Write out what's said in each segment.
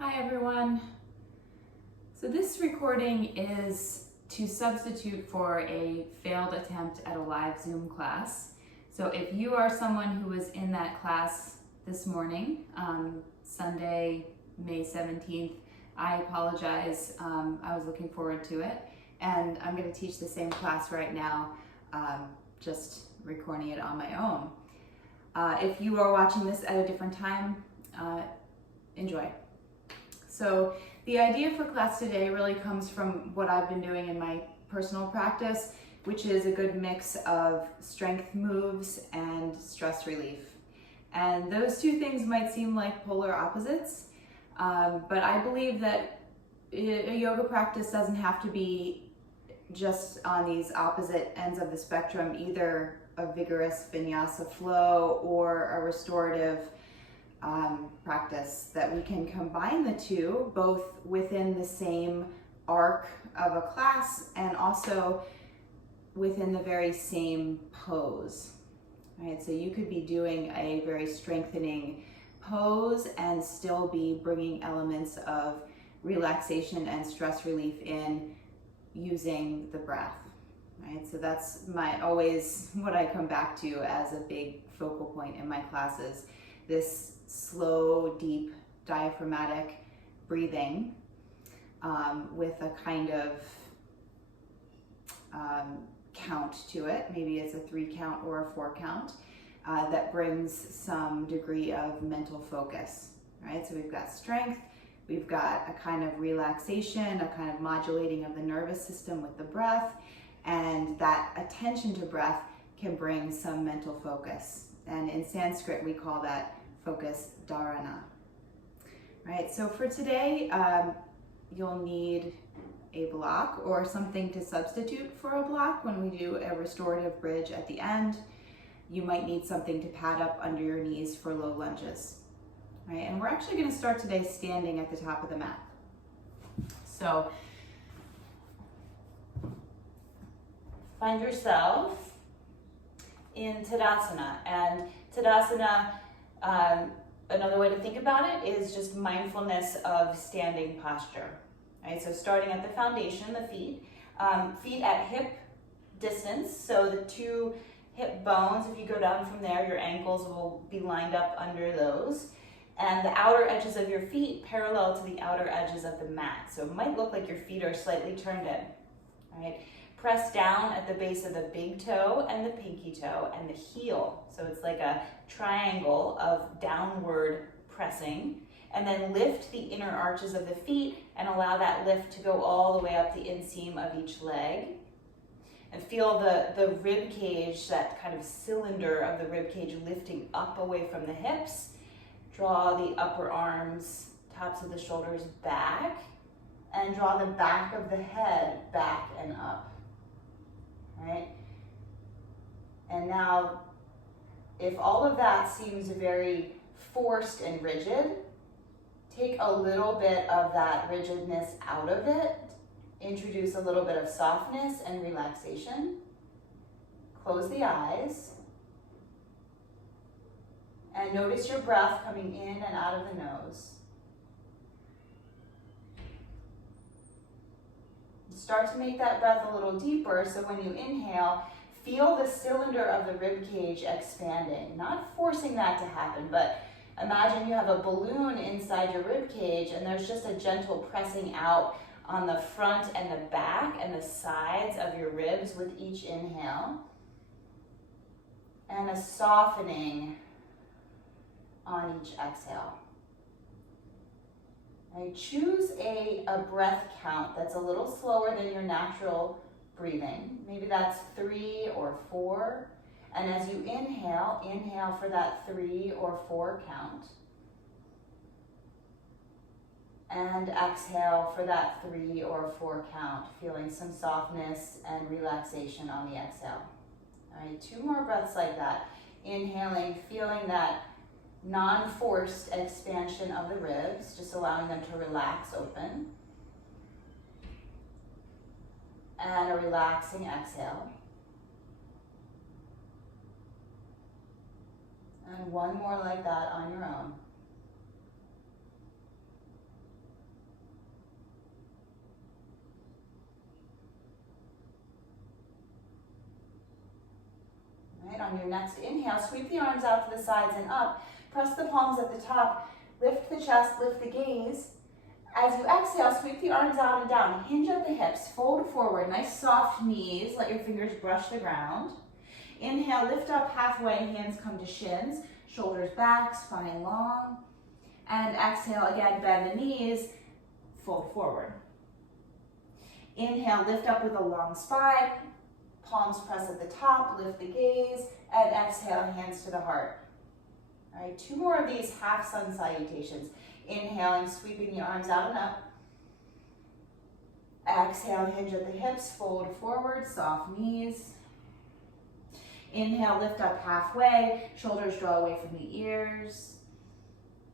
Hi everyone. So this recording is to substitute for a failed attempt at a live Zoom class. So if you are someone who was in that class this morning, Sunday, May 17th, I apologize. I was looking forward to it. And I'm going to teach the same class right now, just recording it on my own. If you are watching this at a different time, enjoy. So the idea for class today really comes from what I've been doing in my personal practice, which is a good mix of strength moves and stress relief. And those two things might seem like polar opposites, but I believe that a yoga practice doesn't have to be just on these opposite ends of the spectrum, either a vigorous vinyasa flow or a restorative practice, that we can combine the two both within the same arc of a class and also within the very same pose. Right? So you could be doing a very strengthening pose and still be bringing elements of relaxation and stress relief in using the breath. Right? So that's always what I come back to as a big focal point in my classes. This slow, deep, diaphragmatic breathing with a kind of count to it. Maybe it's a 3 count or a 4 count that brings some degree of mental focus. Right? So we've got strength, we've got a kind of relaxation, a kind of modulating of the nervous system with the breath, and that attention to breath can bring some mental focus. And in Sanskrit, we call that focus dharana. Right, so for today, you'll need a block or something to substitute for a block when we do a restorative bridge at the end. You might need something to pad up under your knees for low lunges. Right, and we're actually going to start today standing at the top of the mat. So find yourself in Tadasana, and Tadasana, another way to think about it is just mindfulness of standing posture. Right? So starting at the foundation, the feet, feet at hip distance, so the 2 hip bones, if you go down from there, your ankles will be lined up under those, and the outer edges of your feet parallel to the outer edges of the mat. So it might look like your feet are slightly turned in. Right? Press down at the base of the big toe and the pinky toe and the heel. So it's like a triangle of downward pressing. And then lift the inner arches of the feet and allow that lift to go all the way up the inseam of each leg. And feel the rib cage, that kind of cylinder of the rib cage lifting up away from the hips. Draw the upper arms, tops of the shoulders back, and draw the back of the head back and up. Right? And now, if all of that seems very forced and rigid, take a little bit of that rigidness out of it. Introduce a little bit of softness and relaxation. Close the eyes. And notice your breath coming in and out of the nose. Start to make that breath a little deeper, so when you inhale, feel the cylinder of the rib cage expanding. Not forcing that to happen, but imagine you have a balloon inside your rib cage and there's just a gentle pressing out on the front and the back and the sides of your ribs with each inhale. And a softening on each exhale. Right, choose a breath count that's a little slower than your natural breathing. Maybe that's 3 or 4. And as you inhale, inhale for that 3 or 4 count. And exhale for that 3 or 4 count, feeling some softness and relaxation on the exhale. All right, 2 more breaths like that. Inhaling, feeling that non-forced expansion of the ribs, just allowing them to relax open. And a relaxing exhale. And 1 more like that on your own. On your next inhale, sweep the arms out to the sides and up. Press the palms at the top. Lift the chest, lift the gaze. As you exhale, sweep the arms out and down. Hinge at the hips, fold forward. Nice soft knees. Let your fingers brush the ground. Inhale, lift up halfway, hands come to shins. Shoulders back, spine long. And exhale, again, bend the knees, fold forward. Inhale, lift up with a long spine. Palms press at the top, lift the gaze. And exhale, hands to the heart. All right, 2 more of these half sun salutations. Inhaling, sweeping the arms out and up. Exhale, hinge at the hips, fold forward, soft knees. Inhale, lift up halfway, shoulders draw away from the ears.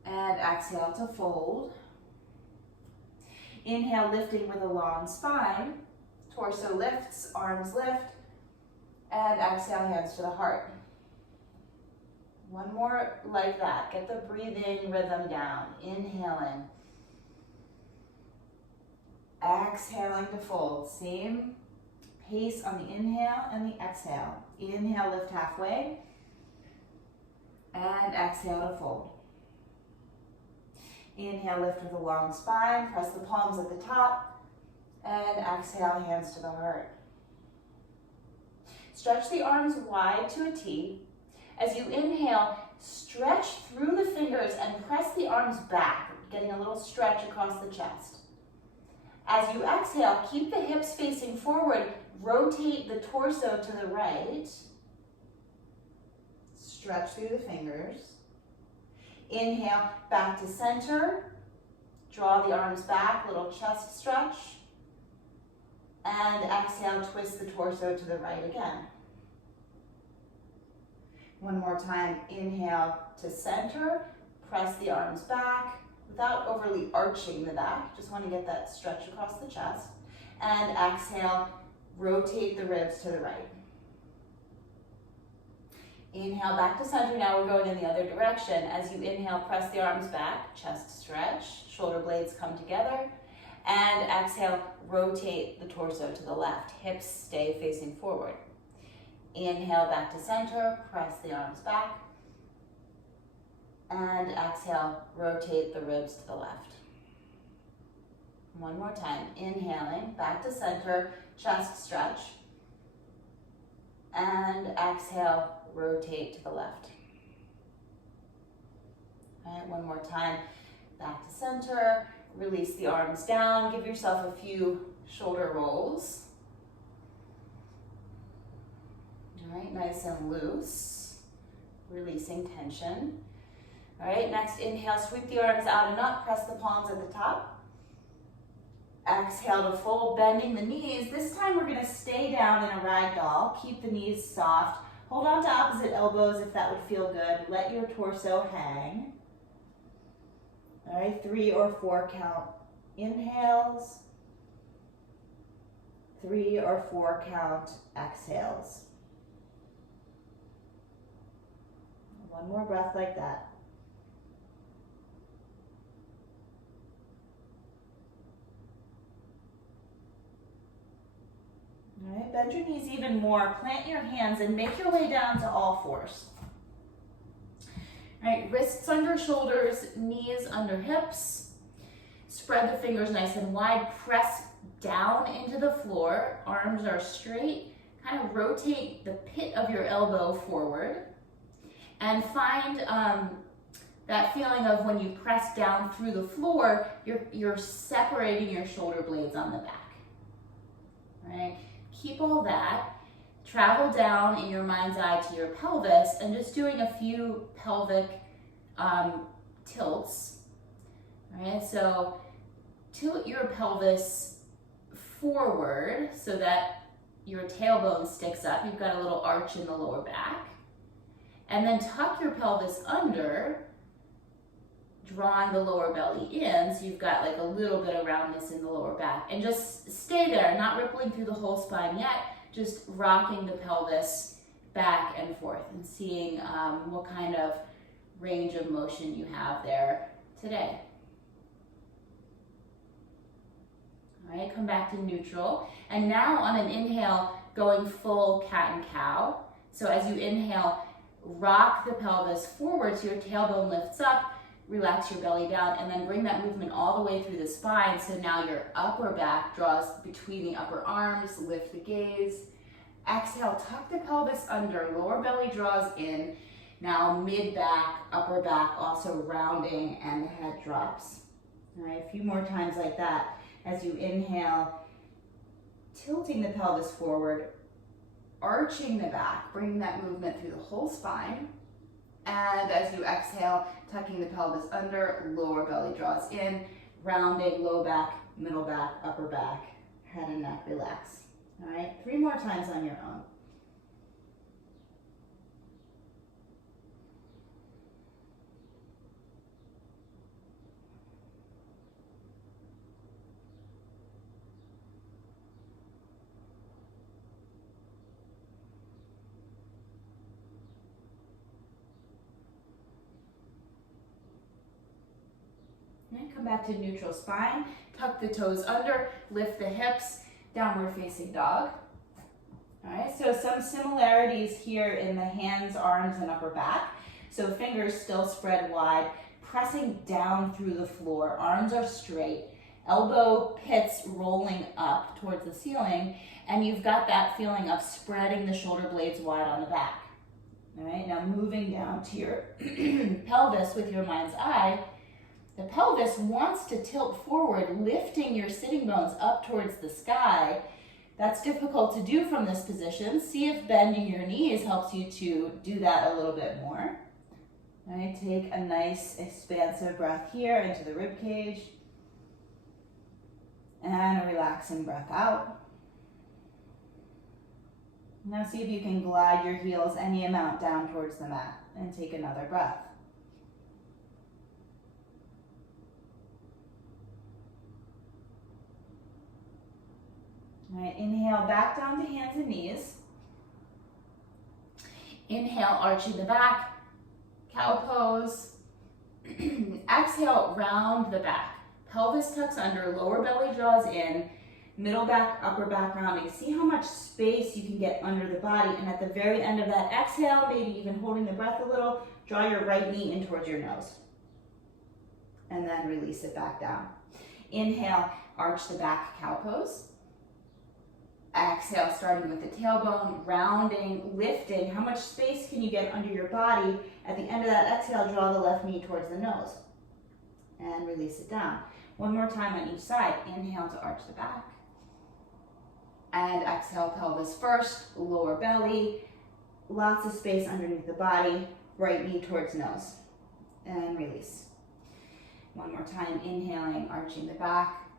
And exhale to fold. Inhale, lifting with a long spine. Torso lifts, arms lift. And exhale, hands to the heart. 1 more like that. Get the breathing rhythm down. Inhaling. Exhaling to fold. Same pace on the inhale and the exhale. Inhale, lift halfway. And exhale to fold. Inhale, lift with a long spine. Press the palms at the top. And exhale, hands to the heart. Stretch the arms wide to a T. As you inhale, stretch through the fingers and press the arms back, getting a little stretch across the chest. As you exhale, keep the hips facing forward. Rotate the torso to the right. Stretch through the fingers. Inhale, back to center. Draw the arms back, little chest stretch. And exhale, twist the torso to the right again. 1 more time, inhale to center. Press the arms back without overly arching the back. Just want to get that stretch across the chest. And exhale, rotate the ribs to the right. Inhale, back to center. Now we're going in the other direction. As you inhale, press the arms back, chest stretch, shoulder blades come together. And exhale, rotate the torso to the left. Hips stay facing forward. Inhale, back to center, press the arms back. And exhale, rotate the ribs to the left. 1 more time. Inhaling, back to center, chest stretch. And exhale, rotate to the left. All right, 1 more time. Back to center, release the arms down. Give yourself a few shoulder rolls. All right, nice and loose, releasing tension. All right, next inhale, sweep the arms out and up, press the palms at the top. Exhale to fold, bending the knees. This time we're gonna stay down in a ragdoll. Keep the knees soft. Hold on to opposite elbows if that would feel good. Let your torso hang. All right, 3 or 4 count inhales. 3 or 4 count exhales. 1 more breath like that. All right, bend your knees even more. Plant your hands and make your way down to all fours. All right, wrists under shoulders, knees under hips. Spread the fingers nice and wide. Press down into the floor. Arms are straight. Kind of rotate the pit of your elbow forward. And find that feeling of when you press down through the floor, you're separating your shoulder blades on the back. All right, keep all that. Travel down in your mind's eye to your pelvis and just doing a few pelvic tilts. All right, so tilt your pelvis forward so that your tailbone sticks up. You've got a little arch in the lower back. And then tuck your pelvis under, drawing the lower belly in, so you've got like a little bit of roundness in the lower back. And just stay there, not rippling through the whole spine yet, just rocking the pelvis back and forth and seeing what kind of range of motion you have there today. All right, come back to neutral. And now on an inhale, going full cat and cow. So as you inhale, rock the pelvis forward so your tailbone lifts up, relax your belly down, and then bring that movement all the way through the spine. So now your upper back draws between the upper arms, lift the gaze. Exhale, tuck the pelvis under, lower belly draws in. Now mid-back, upper back, also rounding, and the head drops. All right, a few more times like that. As you inhale, tilting the pelvis forward, arching the back, bringing that movement through the whole spine. And as you exhale, tucking the pelvis under, lower belly draws in, rounding, low back, middle back, upper back, head and neck relax. All right, 3 more times on your own. And come back to neutral spine, tuck the toes under, lift the hips, downward facing dog. All right, so some similarities here in the hands, arms, and upper back. So fingers still spread wide, pressing down through the floor, arms are straight, elbow pits rolling up towards the ceiling, and you've got that feeling of spreading the shoulder blades wide on the back. All right, now moving down to your pelvis with your mind's eye. The pelvis wants to tilt forward, lifting your sitting bones up towards the sky. That's difficult to do from this position. See if bending your knees helps you to do that a little bit more. All right, take a nice expansive breath here into the rib cage. And a relaxing breath out. Now see if you can glide your heels any amount down towards the mat and take another breath. All right, inhale back down to hands and knees. Inhale, arching the back, cow pose. Exhale, round the back. Pelvis tucks under, lower belly draws in, middle back, upper back rounding. See how much space you can get under the body, and at the very end of that exhale, maybe even holding the breath a little, draw your right knee in towards your nose. And then release it back down. Inhale, arch the back, cow pose. Exhale, starting with the tailbone, rounding, lifting. How much space can you get under your body? At the end of that exhale, draw the left knee towards the nose. And release it down. One more time on each side. Inhale to arch the back. And exhale, pelvis first, lower belly. Lots of space underneath the body. Right knee towards nose. And release. One more time, inhaling, arching the back.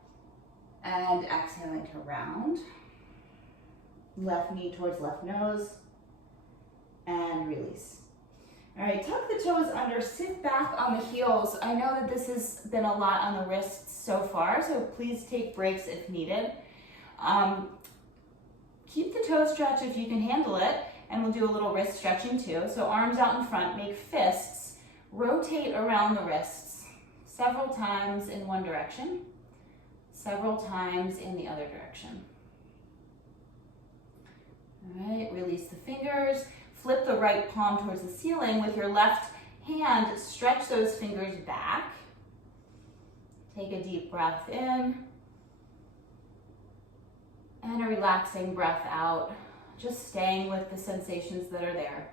And exhaling to round. Left knee towards left nose, and release. All right, tuck the toes under, sit back on the heels. I know that this has been a lot on the wrists so far, so please take breaks if needed. Keep the toes stretched if you can handle it, and we'll do a little wrist stretching too. So arms out in front, make fists, rotate around the wrists several times in one direction, several times in the other direction. All right, release the fingers, flip the right palm towards the ceiling with your left hand, stretch those fingers back. Take a deep breath in and a relaxing breath out, just staying with the sensations that are there.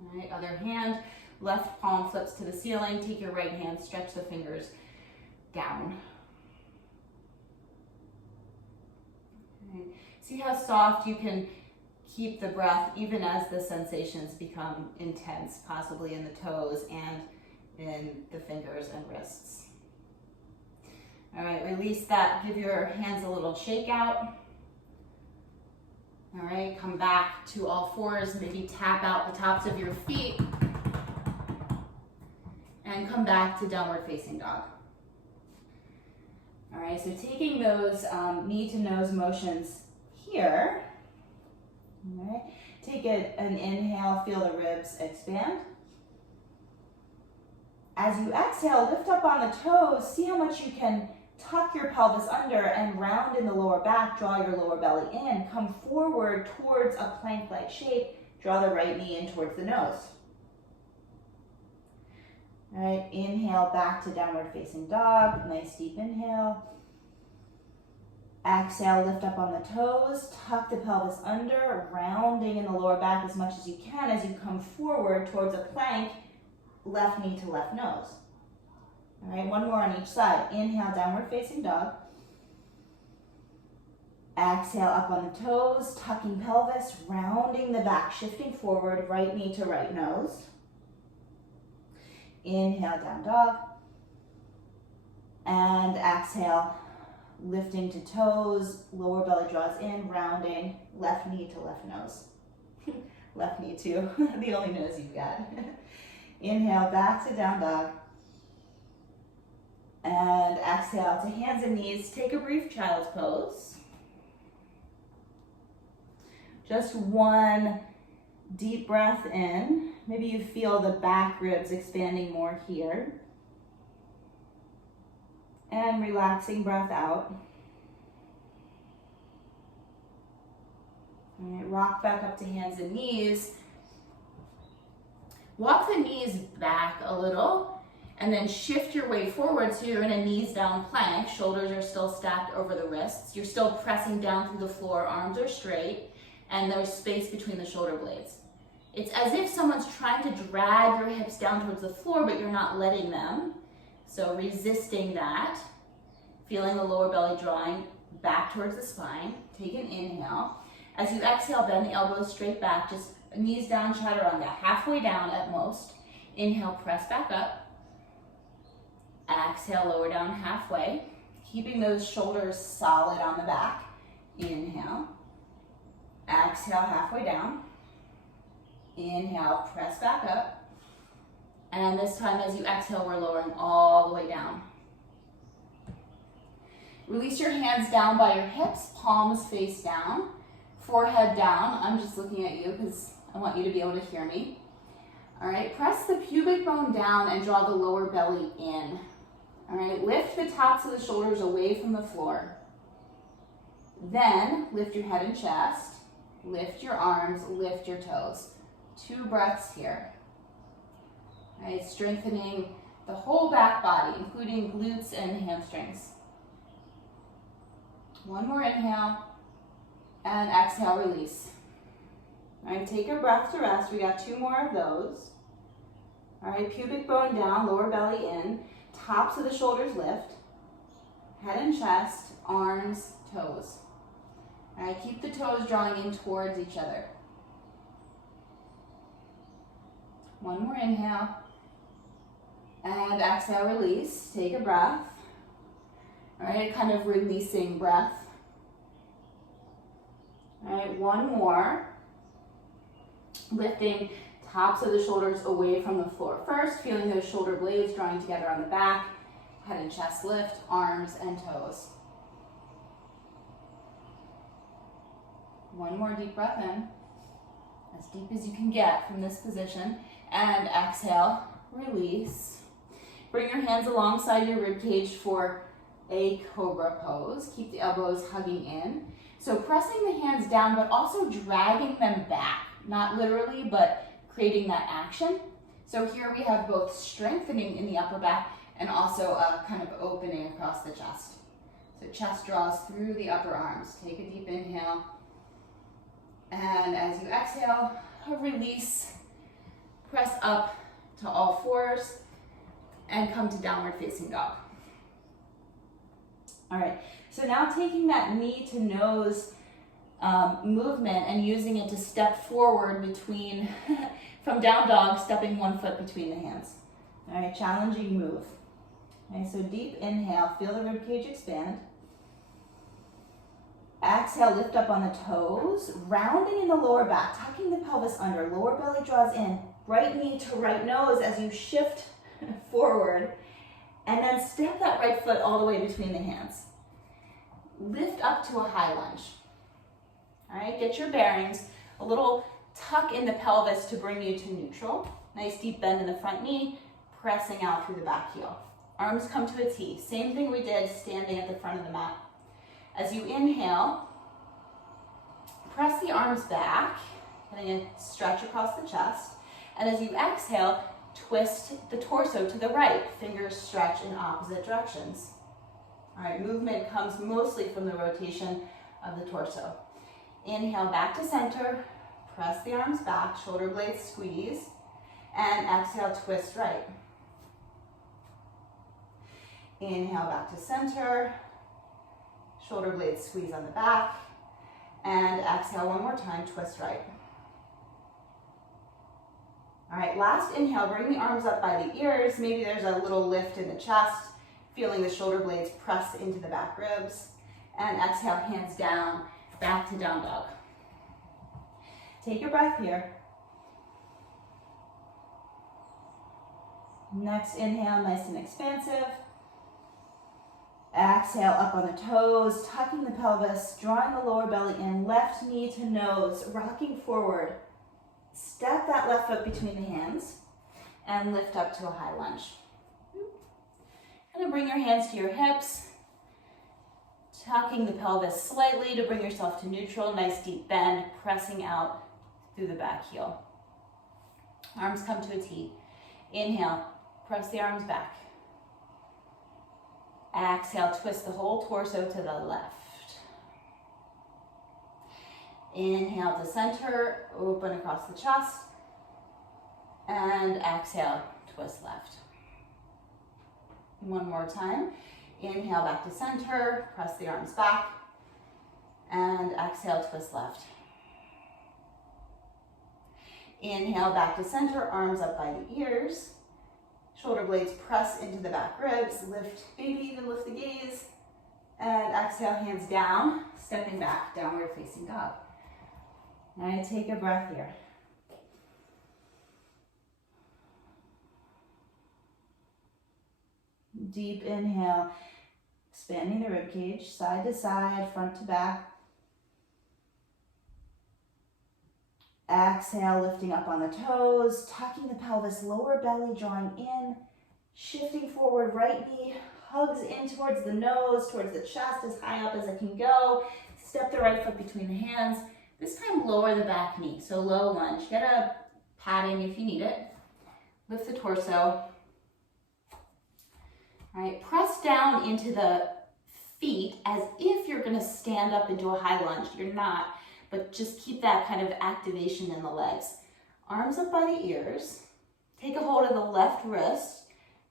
All right, other hand, left palm flips to the ceiling, take your right hand, stretch the fingers down. See how soft you can keep the breath even as the sensations become intense, possibly in the toes and in the fingers and wrists. All right, release that. Give your hands a little shake out. All right, come back to all fours. Maybe tap out the tops of your feet. And come back to downward facing dog. All right, so taking those knee to nose motions here. All right, take an inhale, feel the ribs expand. As you exhale, lift up on the toes. See how much you can tuck your pelvis under and round in the lower back, draw your lower belly in, come forward towards a plank-like shape, draw the right knee in towards the nose. All right, inhale back to downward facing dog, nice deep inhale. Exhale, lift up on the toes, tuck the pelvis under, rounding in the lower back as much as you can as you come forward towards a plank, left knee to left nose. All right, one more on each side. Inhale, downward facing dog. Exhale, up on the toes, tucking pelvis, rounding the back, shifting forward, right knee to right nose. Inhale, down dog. And exhale, lifting to toes, lower belly draws in, rounding, left knee to left nose. Left knee too, the only nose you've got. Inhale, back to down dog. And exhale to hands and knees. Take a brief child's pose. Just one deep breath in. Maybe you feel the back ribs expanding more here. And relaxing breath out. All right, rock back up to hands and knees. Walk the knees back a little and then shift your weight forward so you're in a knees down plank. Shoulders are still stacked over the wrists. You're still pressing down through the floor, arms are straight, and there's space between the shoulder blades. It's as if someone's trying to drag your hips down towards the floor, but you're not letting them. So resisting that, feeling the lower belly drawing back towards the spine. Take an inhale. As you exhale, bend the elbows straight back, just knees down, chaturanga, halfway down at most. Inhale, press back up. Exhale, lower down halfway. Keeping those shoulders solid on the back. Inhale. Exhale, halfway down. Inhale, press back up. And this time as you exhale, we're lowering all the way down. Release your hands down by your hips, palms face down, forehead down. I'm just looking at you because I want you to be able to hear me. All right, press the pubic bone down and draw the lower belly in. All right, lift the tops of the shoulders away from the floor. Then lift your head and chest, lift your arms, lift your toes. 2 breaths here. All right, strengthening the whole back body, including glutes and hamstrings. One more inhale, and exhale, release. All right, take a breath to rest. We got 2 more of those. All right, pubic bone down, lower belly in, tops of the shoulders lift, head and chest, arms, toes. All right, keep the toes drawing in towards each other. One more inhale, and exhale, release. Take a breath. All right, kind of releasing breath. All right, one more. Lifting tops of the shoulders away from the floor first, feeling those shoulder blades drawing together on the back, head and chest lift, arms and toes. One more deep breath in, as deep as you can get from this position, and exhale, release. Bring your hands alongside your rib cage for a Cobra Pose. Keep the elbows hugging in. So pressing the hands down, but also dragging them back. Not literally, but creating that action. So here we have both strengthening in the upper back and also a kind of opening across the chest. So chest draws through the upper arms. Take a deep inhale. And as you exhale, release. Press up to all fours and come to downward facing dog. All right, so now taking that knee to nose movement and using it to step forward between, from down dog, stepping 1 foot between the hands. All right, challenging move. Okay, so deep inhale, feel the rib cage expand. Exhale, lift up on the toes, rounding in the lower back, tucking the pelvis under, lower belly draws in, right knee to right nose as you shift forward, and then step that right foot all the way between the hands. Lift up to a high lunge. All right, get your bearings. A little tuck in the pelvis to bring you to neutral. Nice deep bend in the front knee, pressing out through the back heel. Arms come to a T. Same thing we did standing at the front of the mat. As you inhale, press the arms back, getting a stretch across the chest. And as you exhale, twist the torso to the right. Fingers stretch in opposite directions. All right, movement comes mostly from the rotation of the torso. Inhale back to center, press the arms back, shoulder blades squeeze, and exhale, twist right. Inhale back to center, shoulder blades squeeze on the back, and exhale one more time, twist right. All right, last inhale, bring the arms up by the ears. Maybe there's a little lift in the chest, feeling the shoulder blades press into the back ribs. And exhale, hands down, back to down dog. Take your breath here. Next inhale, nice and expansive. Exhale, up on the toes, tucking the pelvis, drawing the lower belly in, left knee to nose, rocking forward. Step that left foot between the hands and lift up to a high lunge. Kind of bring your hands to your hips, tucking the pelvis slightly to bring yourself to neutral, nice deep bend, pressing out through the back heel. Arms come to a T. Inhale, press the arms back. Exhale, twist the whole torso to the left. Inhale to center, open across the chest, and exhale, twist left. One more time. Inhale back to center, press the arms back, and exhale, twist left. Inhale back to center, arms up by the ears, shoulder blades press into the back ribs, lift, maybe even lift the gaze, and exhale, hands down, stepping back, downward facing dog. All right, take a breath here. Deep inhale, expanding the rib cage, side to side, front to back. Exhale, lifting up on the toes, tucking the pelvis, lower belly drawing in, shifting forward, right knee hugs in towards the nose, towards the chest, as high up as it can go. Step the right foot between the hands. This time, lower the back knee, so low lunge. Get a padding if you need it. Lift the torso. All right, press down into the feet as if you're gonna stand up into a high lunge. You're not, but just keep that kind of activation in the legs. Arms up by the ears. Take a hold of the left wrist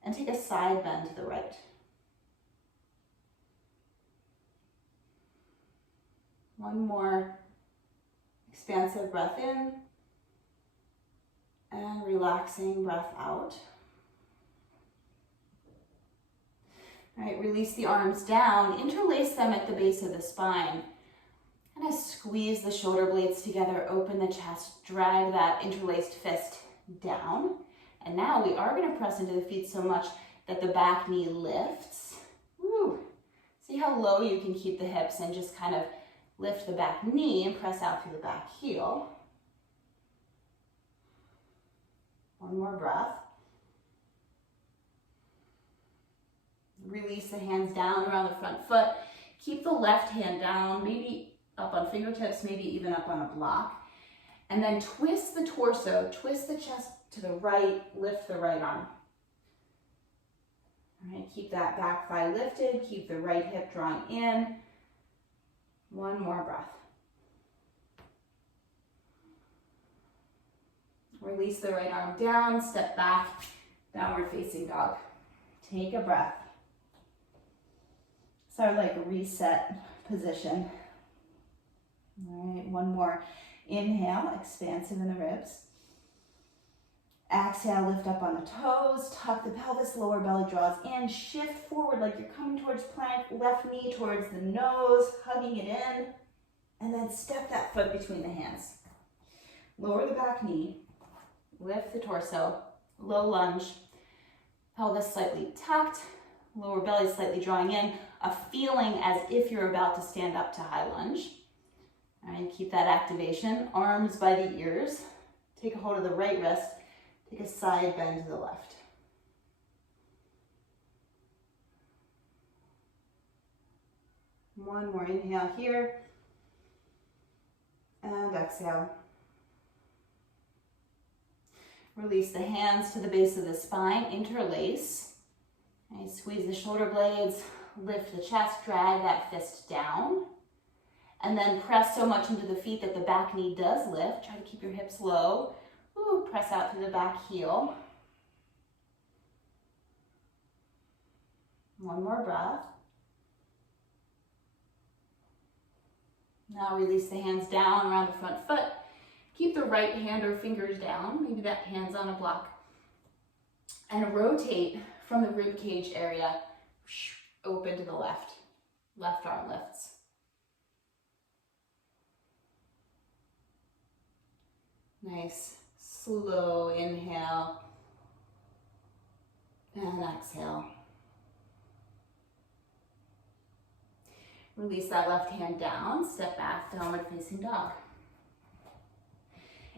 and take a side bend to the right. One more expansive breath in and relaxing breath out. All right, release the arms down, interlace them at the base of the spine. Kind of squeeze the shoulder blades together, open the chest, drag that interlaced fist down. And now we are going to press into the feet so much that the back knee lifts. Woo. See how low you can keep the hips and just kind of lift the back knee and press out through the back heel. One more breath. Release the hands down around the front foot. Keep the left hand down, maybe up on fingertips, maybe even up on a block. And then twist the torso, twist the chest to the right, lift the right arm. All right, keep that back thigh lifted, keep the right hip drawing in. One more breath. Release the right arm down, step back, downward facing dog. Take a breath. Sort of like a reset position. All right, one more. Inhale, expansive in the ribs. Exhale, lift up on the toes, tuck the pelvis, lower belly draws in, shift forward like you're coming towards plank, left knee towards the nose, hugging it in, and then step that foot between the hands. Lower the back knee, lift the torso, low lunge, pelvis slightly tucked, lower belly slightly drawing in, a feeling as if you're about to stand up to high lunge. All right, keep that activation, arms by the ears, take a hold of the right wrist, take a side bend to the left. One more inhale here. And exhale. Release the hands to the base of the spine, interlace. And squeeze the shoulder blades, lift the chest, drag that fist down. And then press so much into the feet that the back knee does lift. Try to keep your hips low. Ooh, press out through the back heel. One more breath. Now release the hands down around the front foot. Keep the right hand or fingers down. Maybe that hand's on a block. And rotate from the rib cage area, open to the left. Left arm lifts. Nice, slow inhale. And exhale. Release that left hand down, step back, downward facing dog.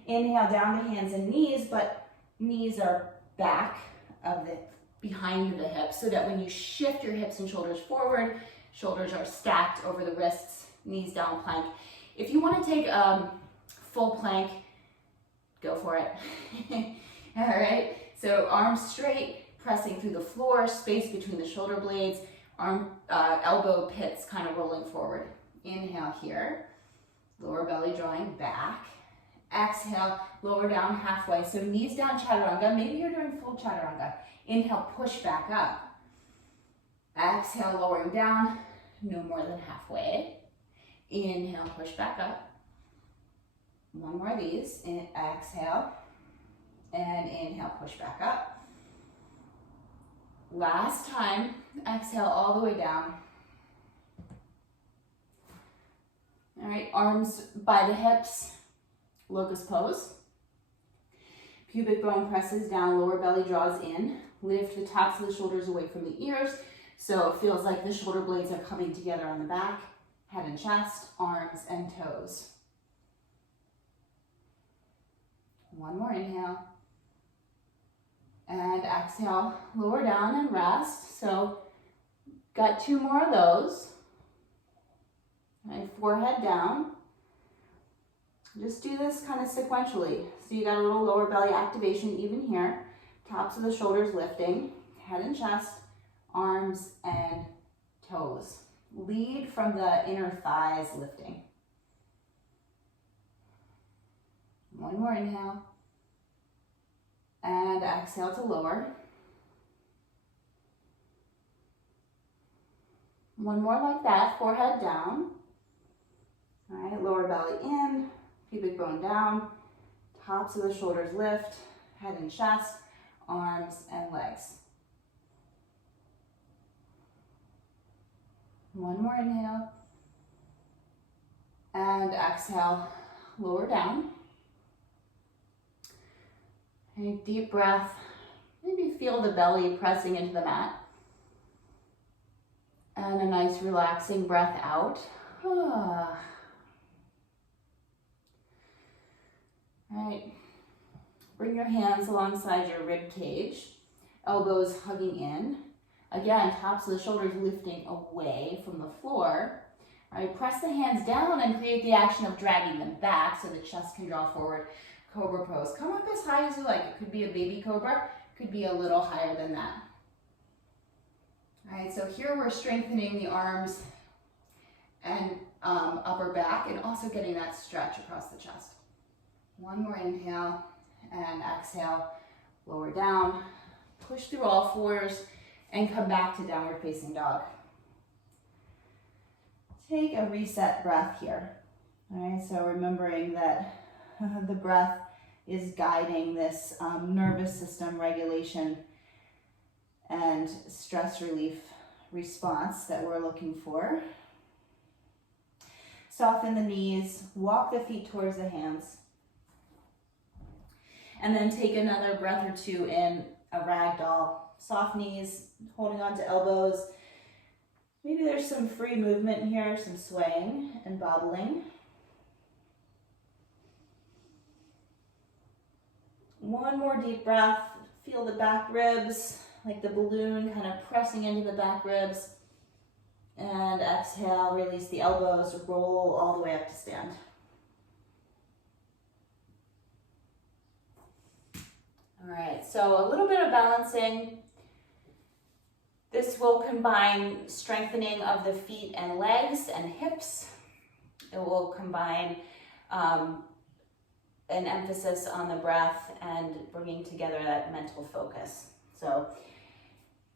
Inhale down to hands and knees, but knees are back of the, behind the hips, so that when you shift your hips and shoulders forward, shoulders are stacked over the wrists, knees down plank. If you want to take full plank, go for it. All right, so arms straight, pressing through the floor, space between the shoulder blades, elbow pits kind of rolling forward. Inhale here, lower belly drawing back. Exhale, lower down halfway. So knees down, chaturanga. Maybe you're doing full chaturanga. Inhale, push back up. Exhale, lowering down, no more than halfway. Inhale, push back up. One more of these. Exhale, and inhale, push back up. Last time, exhale all the way down. All right, arms by the hips, Locust Pose. Pubic bone presses down, lower belly draws in. Lift the tops of the shoulders away from the ears, so it feels like the shoulder blades are coming together on the back, head and chest, arms and toes. One more inhale. And exhale, lower down and rest. So got two more of those. Right, forehead down. Just do this kind of sequentially. So you got a little lower belly activation even here. Tops of the shoulders lifting, head and chest, arms and toes. Lead from the inner thighs lifting. One more inhale. And exhale to lower. One more like that, forehead down. All right, lower belly in, pubic bone down, tops of the shoulders lift, head and chest, arms and legs. One more inhale. And exhale, lower down. Okay, deep breath. Maybe feel the belly pressing into the mat. And a nice relaxing breath out. All right. Bring your hands alongside your rib cage. Elbows hugging in. Again, tops of the shoulders lifting away from the floor. All right, press the hands down and create the action of dragging them back so the chest can draw forward. Cobra Pose. Come up as high as you like. It could be a baby cobra, could be a little higher than that. All right, so here we're strengthening the arms and upper back and also getting that stretch across the chest. One more inhale and exhale, lower down, push through all fours and come back to downward facing dog. Take a reset breath here. All right, so remembering that the breath is guiding this nervous system regulation and stress relief response that we're looking for. Soften the knees, walk the feet towards the hands. And then take another breath or two in a ragdoll. Soft knees, holding on to elbows. Maybe there's some free movement here, some swaying and bobbling. One more deep breath. Feel the back ribs, like the balloon kind of pressing into the back ribs. And exhale, release the elbows, roll all the way up to stand. All right, so a little bit of balancing. This will combine strengthening of the feet and legs and hips. It will combine an emphasis on the breath and bringing together that mental focus. So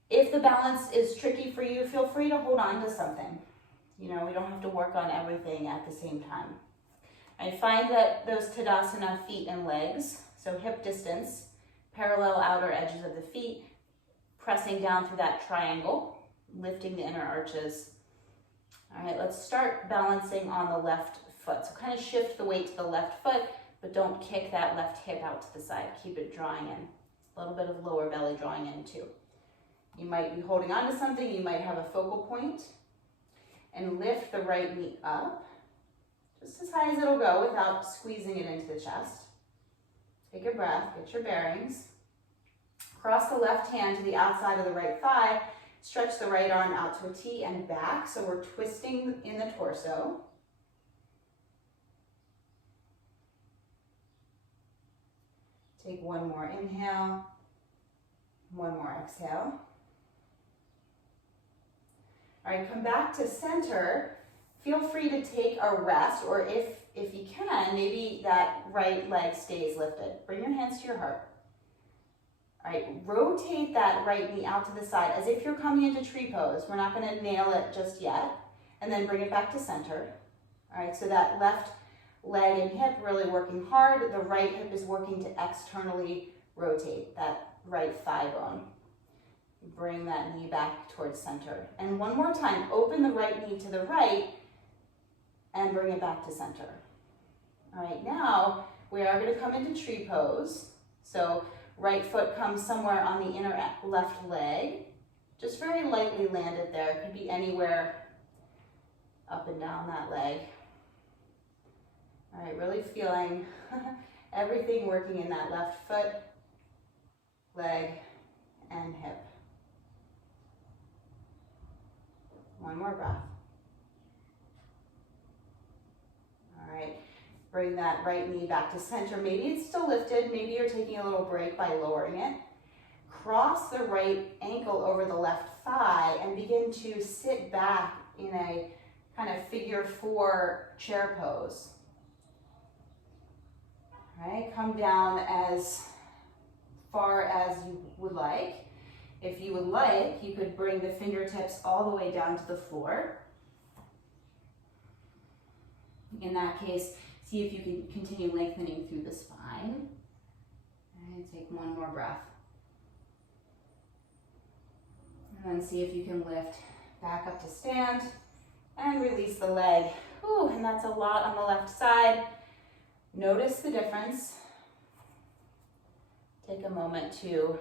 if the balance is tricky for you, feel free to hold on to something. You know, we don't have to work on everything at the same time. I find that those Tadasana feet and legs, so hip distance, parallel outer edges of the feet, pressing down through that triangle, lifting the inner arches. All right, let's start balancing on the left foot. So kind of shift the weight to the left foot, but don't kick that left hip out to the side. Keep it drawing in. A little bit of lower belly drawing in too. You might be holding on to something, you might have a focal point, and lift the right knee up, just as high as it'll go without squeezing it into the chest. Take a breath, get your bearings. Cross the left hand to the outside of the right thigh, stretch the right arm out to a T and back, so we're twisting in the torso. Take one more inhale, one more exhale. All right, come back to center. Feel free to take a rest, or if you can, maybe that right leg stays lifted. Bring your hands to your heart. All right, rotate that right knee out to the side as if you're coming into tree pose. We're not going to nail it just yet. And then bring it back to center. All right, so that left leg and hip really working hard. The right hip is working to externally rotate that right thigh bone. Bring that knee back towards center. And one more time, open the right knee to the right and bring it back to center. All right, now we are going to come into tree pose. So right foot comes somewhere on the inner left leg. Just very lightly land it there. It could be anywhere up and down that leg. All right, really feeling everything working in that left foot, leg, and hip. One more breath. All right, bring that right knee back to center. Maybe it's still lifted. Maybe you're taking a little break by lowering it. Cross the right ankle over the left thigh and begin to sit back in a kind of figure 4 chair pose. All right, come down as far as you would like. If you would like, you could bring the fingertips all the way down to the floor. In that case, see if you can continue lengthening through the spine. And take one more breath. And then see if you can lift back up to stand and release the leg. Ooh, and that's a lot on the left side. Notice the difference. Take a moment to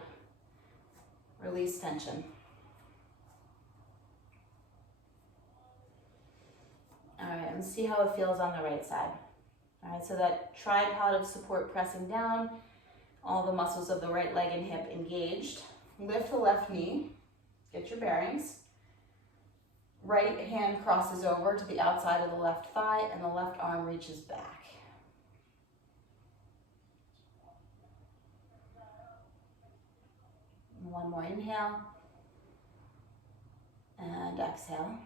release tension. All right, and see how it feels on the right side. All right, so that tripod of support pressing down, all the muscles of the right leg and hip engaged. Lift the left knee, get your bearings. Right hand crosses over to the outside of the left thigh and the left arm reaches back. One more inhale and exhale.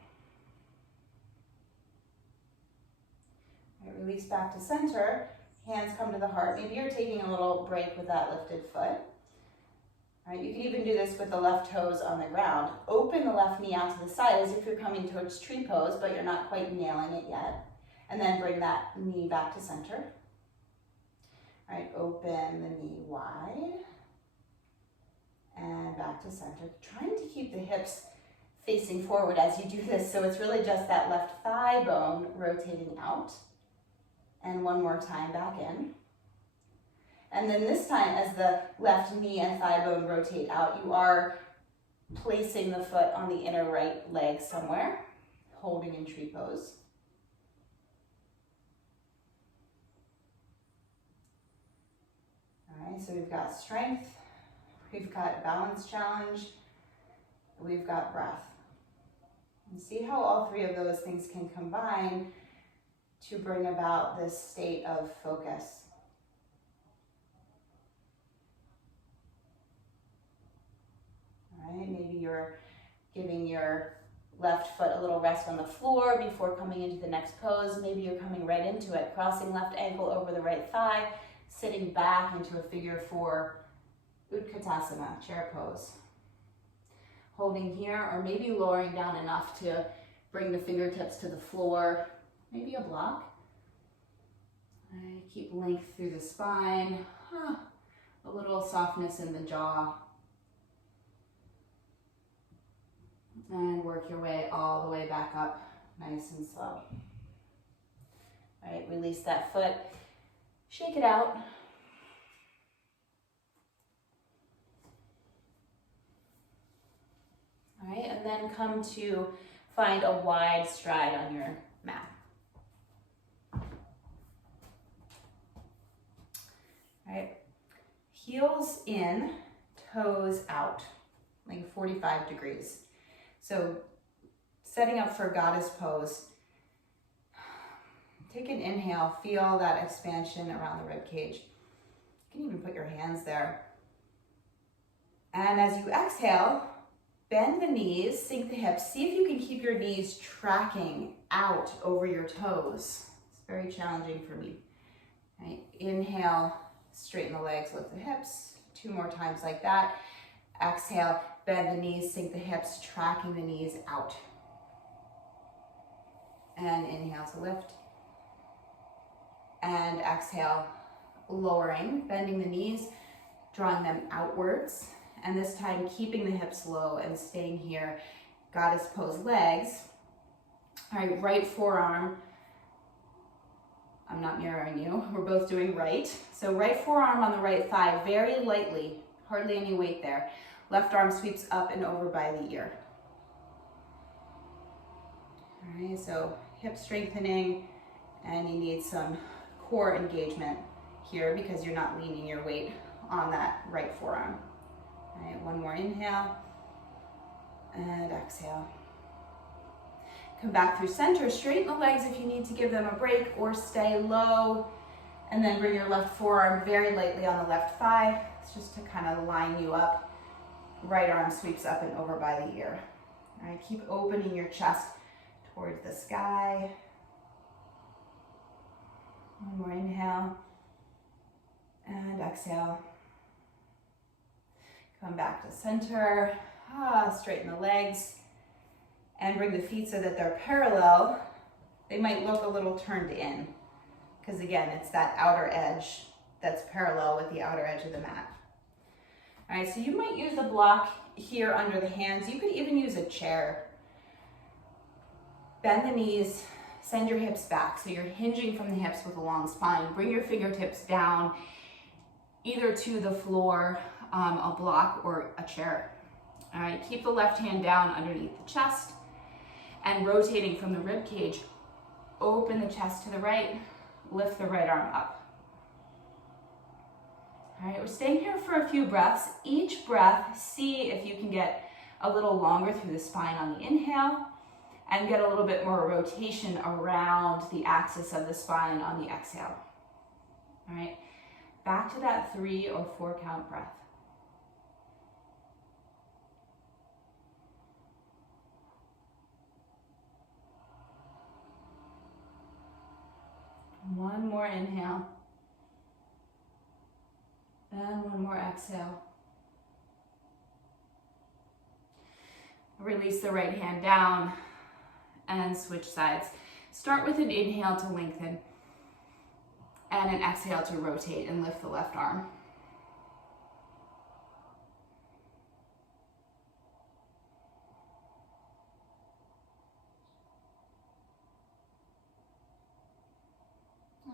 Right, release back to center. Hands come to the heart. Maybe you're taking a little break with that lifted foot. All right, you can even do this with the left toes on the ground. Open the left knee out to the side as if you're coming towards tree pose, but you're not quite nailing it yet. And then bring that knee back to center. All right, open the knee wide. And back to center. Trying to keep the hips facing forward as you do this, so it's really just that left thigh bone rotating out. And one more time back in. And then this time, as the left knee and thigh bone rotate out, you are placing the foot on the inner right leg somewhere, holding in tree pose. All right, so we've got strength. We've got balance challenge, we've got breath. And see how all three of those things can combine to bring about this state of focus. All right, maybe you're giving your left foot a little rest on the floor before coming into the next pose. Maybe you're coming right into it, crossing left ankle over the right thigh, sitting back into a figure 4 Utkatasana, chair pose. Holding here, or maybe lowering down enough to bring the fingertips to the floor, maybe a block. Keep length through the spine, a little softness in the jaw. And work your way all the way back up, nice and slow. All right, release that foot, shake it out. All right, and then come to find a wide stride on your mat. All right, heels in, toes out, like 45 degrees. So setting up for goddess pose, take an inhale, feel that expansion around the rib cage. You can even put your hands there. And as you exhale, bend the knees, sink the hips. See if you can keep your knees tracking out over your toes. It's very challenging for me. Right. Inhale, straighten the legs, lift the hips. 2 more times like that. Exhale, bend the knees, sink the hips, tracking the knees out. And inhale to lift. And exhale, lowering, bending the knees, drawing them outwards. And this time, keeping the hips low and staying here. Goddess pose legs. All right, right forearm. I'm not mirroring you. We're both doing right. So right forearm on the right thigh, very lightly, hardly any weight there. Left arm sweeps up and over by the ear. All right, so hip strengthening, and you need some core engagement here because you're not leaning your weight on that right forearm. All right, 1 more inhale, and exhale. Come back through center, straighten the legs if you need to give them a break, or stay low, and then bring your left forearm very lightly on the left thigh. It's just to kind of line you up. Right arm sweeps up and over by the ear. All right, keep opening your chest towards the sky. 1 more inhale, and exhale. Come back to center, straighten the legs, and bring the feet so that they're parallel. They might look a little turned in, because again, it's that outer edge that's parallel with the outer edge of the mat. All right, so you might use a block here under the hands. You could even use a chair. Bend the knees, send your hips back. So you're hinging from the hips with a long spine. Bring your fingertips down, either to the floor, a block, or a chair. All right, keep the left hand down underneath the chest and rotating from the rib cage. Open the chest to the right, lift the right arm up. All right, we're staying here for a few breaths. Each breath, see if you can get a little longer through the spine on the inhale and get a little bit more rotation around the axis of the spine on the exhale. All right, back to that 3 or 4 count breath. One more inhale. And 1 more exhale. Release the right hand down and switch sides. Start with an inhale to lengthen and an exhale to rotate and lift the left arm.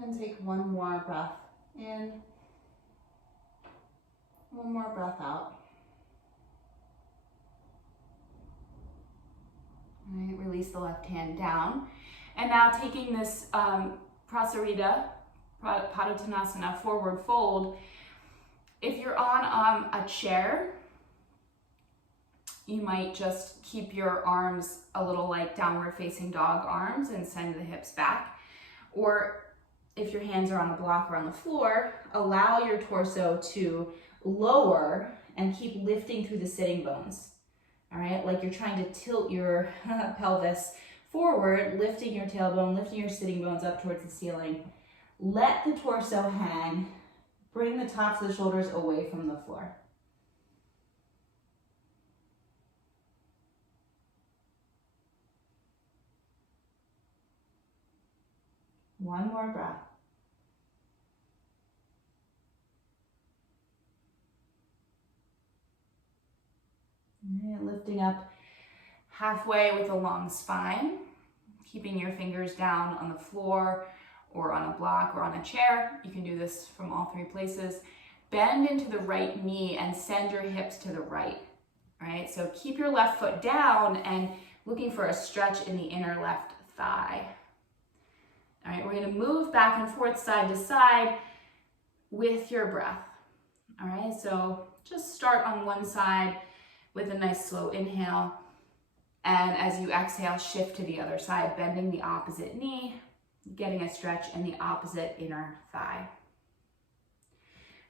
And take 1 more breath in. 1 more breath out. All right, release the left hand down. And now taking this Prasarita, Padottanasana, forward fold. If you're on a chair, you might just keep your arms a little like downward facing dog arms and send the hips back. Or if your hands are on the block or on the floor, allow your torso to lower and keep lifting through the sitting bones. All right, like you're trying to tilt your pelvis forward, lifting your tailbone, lifting your sitting bones up towards the ceiling. Let the torso hang. Bring the tops of the shoulders away from the floor. One more breath. And lifting up halfway with a long spine, keeping your fingers down on the floor or on a block or on a chair. You can do this from all three places. Bend into the right knee and send your hips to the right. All right, so keep your left foot down and looking for a stretch in the inner left thigh. All right, we're going to move back and forth side to side with your breath. All right, so just start on one side with a nice slow inhale. And as you exhale, shift to the other side, bending the opposite knee, getting a stretch in the opposite inner thigh.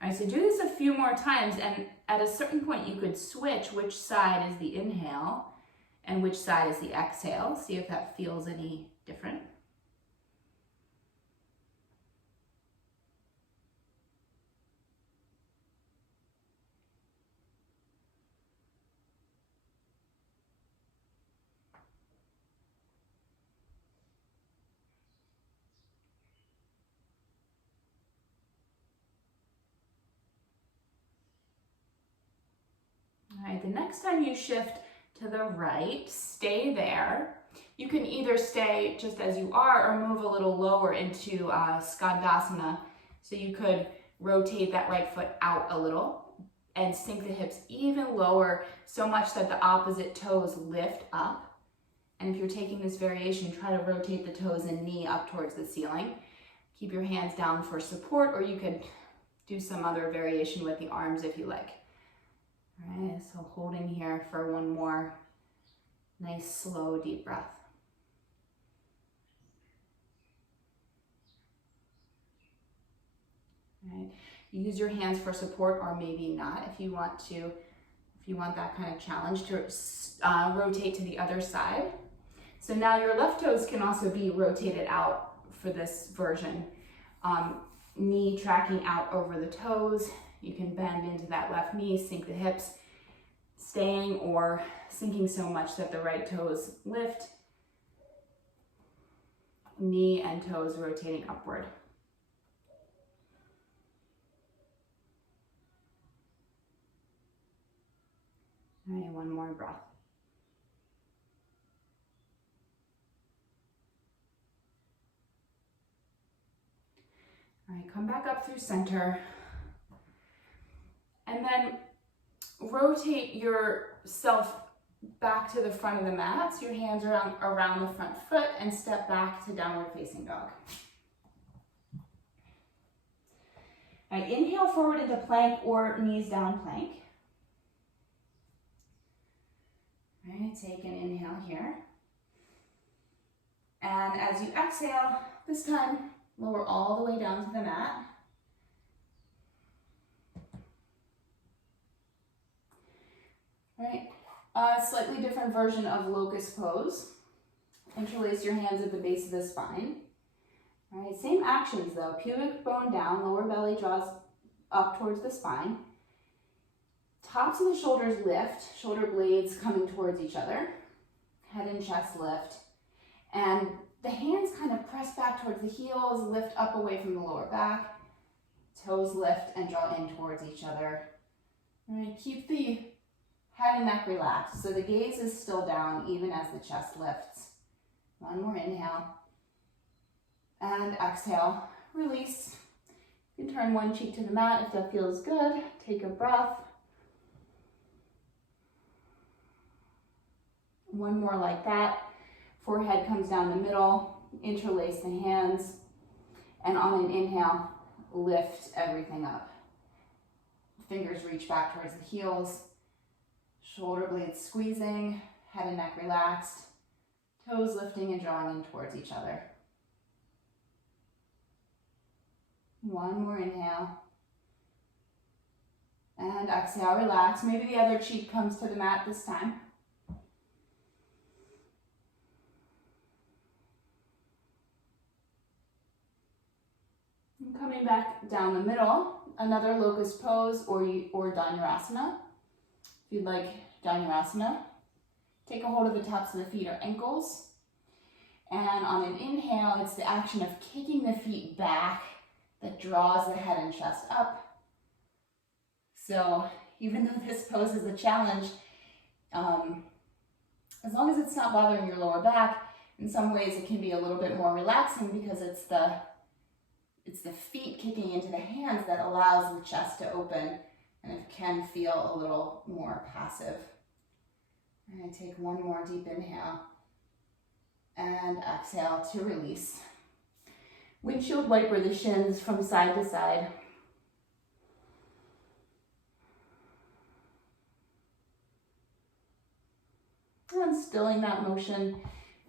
All right, so do this a few more times, and at a certain point you could switch which side is the inhale and which side is the exhale. See if that feels any different. All right, the next time you shift to the right, stay there. You can either stay just as you are or move a little lower into Tadasana. So you could rotate that right foot out a little and sink the hips even lower, so much that the opposite toes lift up. And if you're taking this variation, try to rotate the toes and knee up towards the ceiling. Keep your hands down for support, or you could do some other variation with the arms if you like. All right, so holding here for one more nice, slow, deep breath. All right, use your hands for support, or maybe not if you want to. If you want that kind of challenge to rotate to the other side. So now your left toes can also be rotated out for this version. Knee tracking out over the toes. You can bend into that left knee, sink the hips, staying or sinking so much that the right toes lift. Knee and toes rotating upward. All right, one more breath. All right, come back up through center. And then rotate yourself back to the front of the mat. So your hands are around the front foot, and step back to downward facing dog. All right, inhale forward into plank or knees down plank. All right, take an inhale here. And as you exhale, this time lower all the way down to the mat. All right, a slightly different version of Locust Pose. Interlace your hands at the base of the spine. All right, same actions though. Pubic bone down, lower belly draws up towards the spine. Tops of the shoulders lift, shoulder blades coming towards each other. Head and chest lift. And the hands kind of press back towards the heels, lift up away from the lower back. Toes lift and draw in towards each other. All right, keep the head and neck relaxed, so the gaze is still down even as the chest lifts. One more inhale. And exhale, release. You can turn one cheek to the mat if that feels good. Take a breath. One more like that. Forehead comes down the middle. Interlace the hands. And on an inhale, lift everything up. Fingers reach back towards the heels. Shoulder blades squeezing, head and neck relaxed, toes lifting and drawing in towards each other. One more inhale. And exhale, relax. Maybe the other cheek comes to the mat this time. And coming back down the middle, another Locust Pose or Dhanurasana. If you'd like Dhanurasana, take a hold of the tops of the feet or ankles. And on an inhale, it's the action of kicking the feet back that draws the head and chest up. So even though this pose is a challenge, as long as it's not bothering your lower back, in some ways it can be a little bit more relaxing because it's the feet kicking into the hands that allows the chest to open, and it can feel a little more passive. And I take one more deep inhale and exhale to release. Windshield wiper the shins from side to side. And stilling that motion,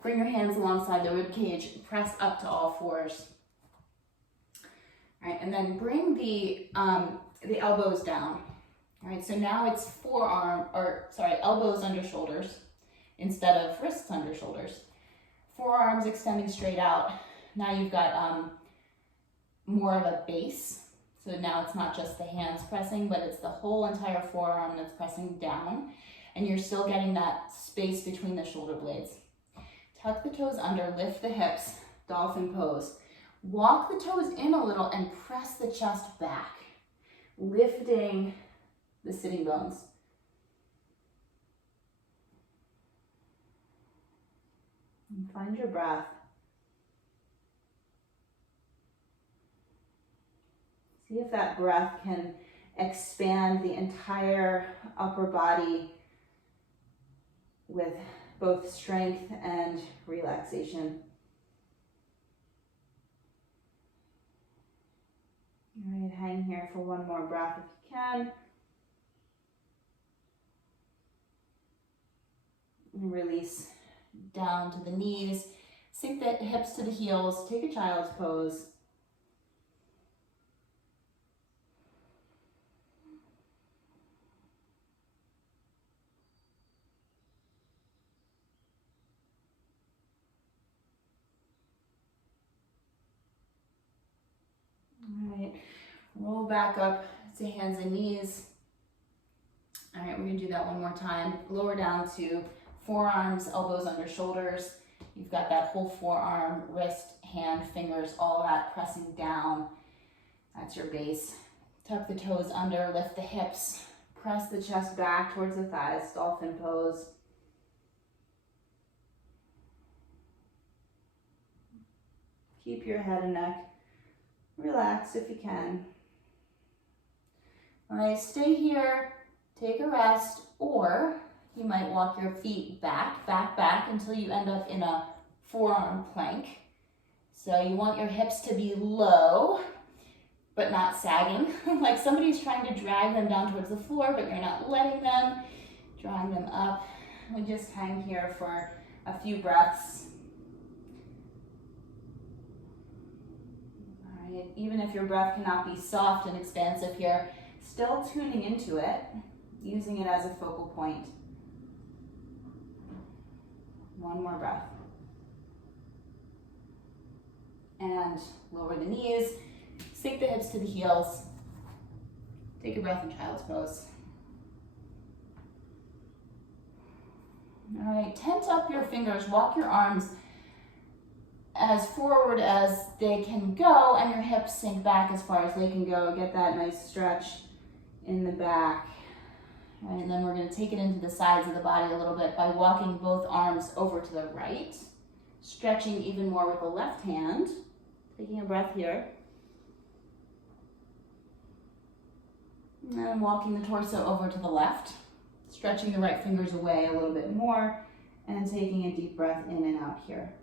bring your hands alongside the rib cage, press up to all fours. All right, and then bring the elbows down. All right, so now it's elbows under shoulders instead of wrists under shoulders. Forearms extending straight out. Now you've got more of a base. So now it's not just the hands pressing, but it's the whole entire forearm that's pressing down. And you're still getting that space between the shoulder blades. Tuck the toes under, lift the hips, Dolphin Pose. Walk the toes in a little and press the chest back, lifting the sitting bones. And find your breath. See if that breath can expand the entire upper body with both strength and relaxation. All right, hang here for one more breath if you can. And release down to the knees. Sink the hips to the heels. Take a child's pose. All right, roll back up to hands and knees. All right, we're gonna do that one more time. Lower down to forearms, elbows under shoulders. You've got that whole forearm, wrist, hand, fingers, all that pressing down. That's your base. Tuck the toes under, lift the hips, press the chest back towards the thighs, Dolphin Pose. Keep your head and neck relaxed if you can. All right, stay here, take a rest, or you might walk your feet back until you end up in a forearm plank. So you want your hips to be low, but not sagging. Like somebody's trying to drag them down towards the floor, but you're not letting them, drawing them up. We just hang here for a few breaths. All right, even if your breath cannot be soft and expansive here, still tuning into it, using it as a focal point. One more breath. And lower the knees, sink the hips to the heels. Take a breath in child's pose. All right, tent up your fingers, walk your arms as forward as they can go, and your hips sink back as far as they can go. Get that nice stretch in the back. All right, and then we're going to take it into the sides of the body a little bit by walking both arms over to the right, stretching even more with the left hand. Taking a breath here. And then walking the torso over to the left, stretching the right fingers away a little bit more, and taking a deep breath in and out here.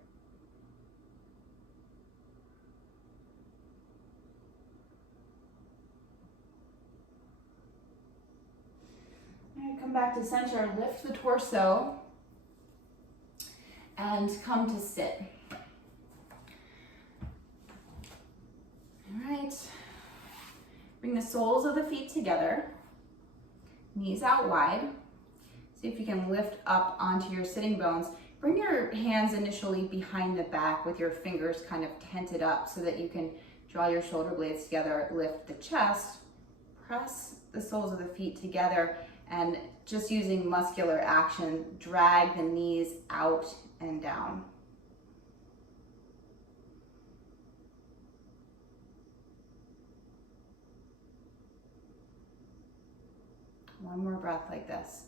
come back to center, lift the torso, and come to sit. All right. Bring the soles of the feet together, knees out wide. See if you can lift up onto your sitting bones. Bring your hands initially behind the back with your fingers kind of tented up so that you can draw your shoulder blades together, lift the chest, press the soles of the feet together, and just using muscular action, drag the knees out and down. One more breath like this.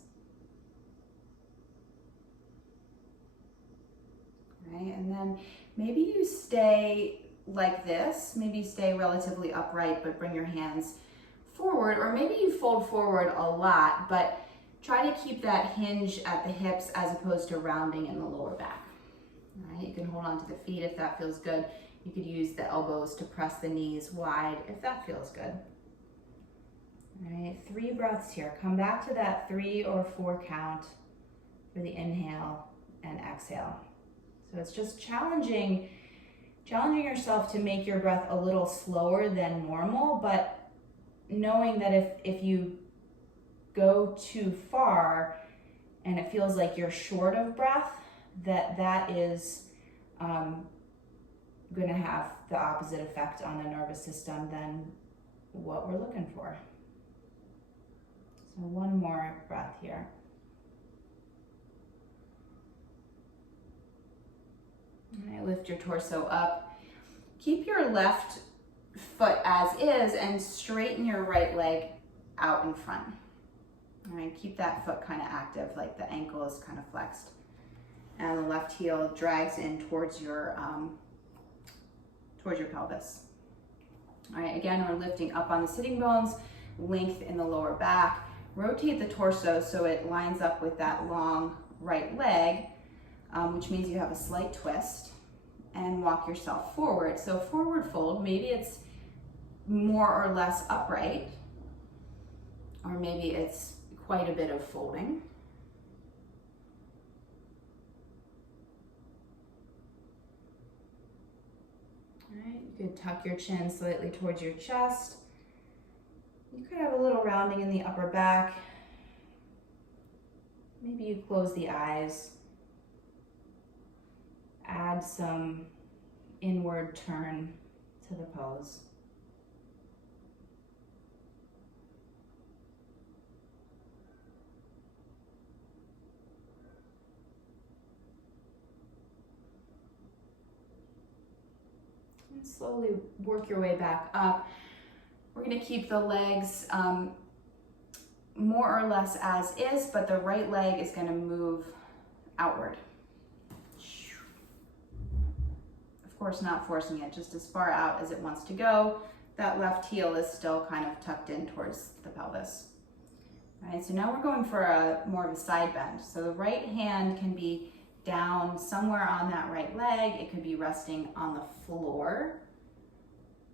Right, and then maybe you stay like this, maybe stay relatively upright, but bring your hands forward, or maybe you fold forward a lot, but try to keep that hinge at the hips as opposed to rounding in the lower back. All right, you can hold on to the feet if that feels good. You could use the elbows to press the knees wide if that feels good. All right, 3 breaths here. Come back to that 3 or 4 count for the inhale and exhale. So it's just challenging yourself to make your breath a little slower than normal, but knowing that if you go too far and it feels like you're short of breath, that is going to have the opposite effect on the nervous system than what we're looking for. So one more breath here. All right, lift your torso up. Keep your left foot as is and straighten your right leg out in front. All right, keep that foot kind of active, like the ankle is kind of flexed. And the left heel drags in towards your pelvis. All right, again, we're lifting up on the sitting bones, length in the lower back. Rotate the torso so it lines up with that long right leg, which means you have a slight twist, and walk yourself forward. So forward fold, maybe it's more or less upright, or maybe it's quite a bit of folding. All right, you could tuck your chin slightly towards your chest. You could have a little rounding in the upper back. Maybe you close the eyes. Add some inward turn to the pose. And slowly work your way back up. We're going to keep the legs more or less as is, but the right leg is going to move outward. Of course, not forcing it, just as far out as it wants to go. That left heel is still kind of tucked in towards the pelvis. All right, so now we're going for more of a side bend. So the right hand can be down somewhere on that right leg. It could be resting on the floor.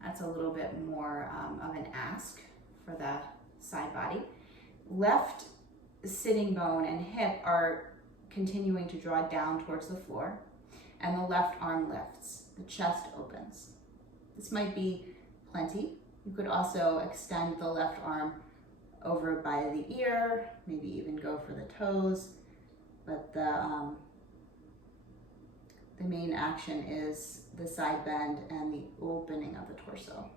That's a little bit more of an ask for the side body. Left sitting bone and hip are continuing to draw down towards the floor, and the left arm lifts. The chest opens. This might be plenty. You could also extend the left arm over by the ear, maybe even go for the toes, but the main action is the side bend and the opening of the torso.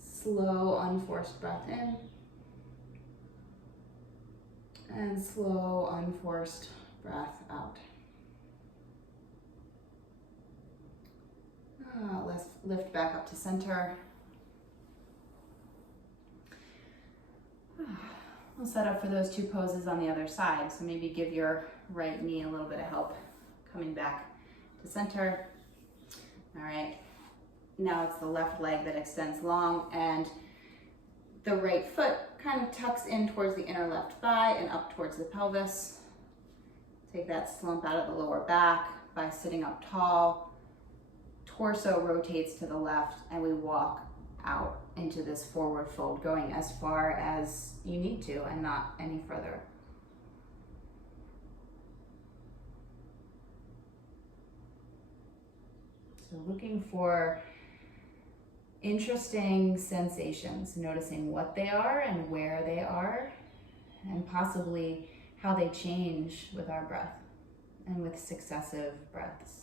Slow, unforced breath in, and slow, unforced breath out. Let's lift back up to center. We'll set up for those 2 poses on the other side. So maybe give your right knee a little bit of help coming back to center. All right, now it's the left leg that extends long, and the right foot kind of tucks in towards the inner left thigh and up towards the pelvis. Take that slump out of the lower back by sitting up tall, torso rotates to the left and we walk out into this forward fold, going as far as you need to and not any further. So looking for interesting sensations, noticing what they are and where they are, and possibly how they change with our breath and with successive breaths.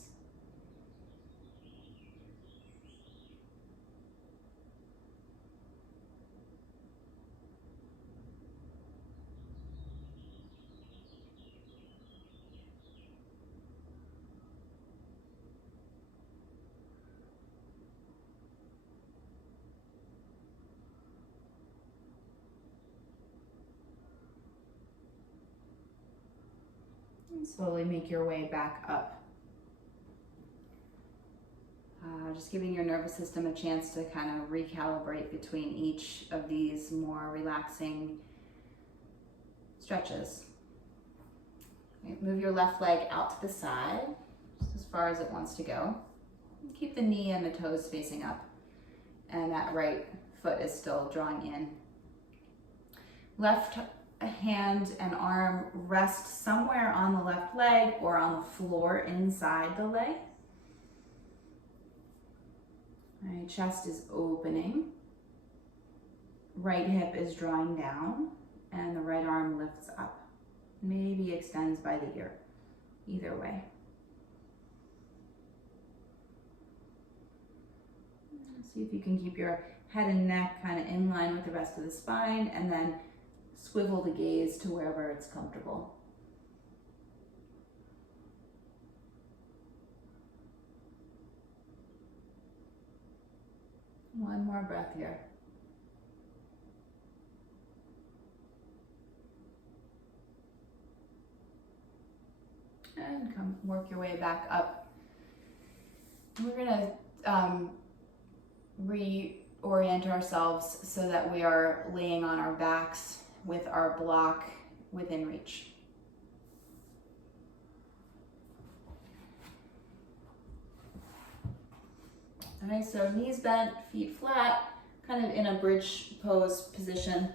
And slowly make your way back up. Just giving your nervous system a chance to kind of recalibrate between each of these more relaxing stretches. Okay, move your left leg out to the side, just as far as it wants to go. Keep the knee and the toes facing up, and that right foot is still drawing in. Left hand and arm rest somewhere on the left leg or on the floor inside the leg. All right, chest is opening. Right hip is drawing down and the right arm lifts up. Maybe extends by the ear. Either way. See if you can keep your head and neck kind of in line with the rest of the spine, and then swivel the gaze to wherever it's comfortable. One more breath here. And come work your way back up. We're gonna reorient ourselves so that we are laying on our backs with our block within reach. All right, so knees bent, feet flat, kind of in a bridge pose position.